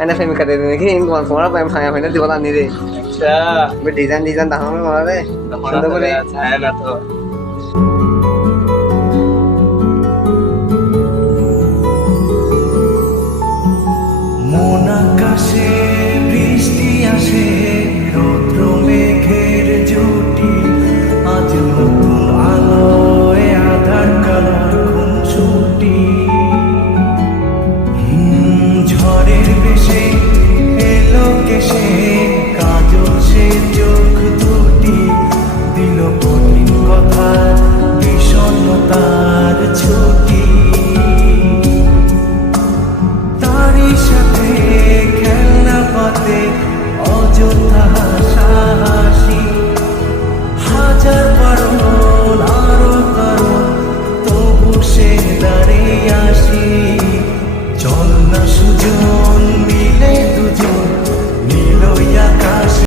এনে ফেমি কাটে দেখি তোমার ফোন পাই ফায়া ফাইনা দিব না রে আচ্ছা ডিজাইন ডিজাইন দেখানো করা রে সুন্দর করে ছায়া না তো মন আকাশে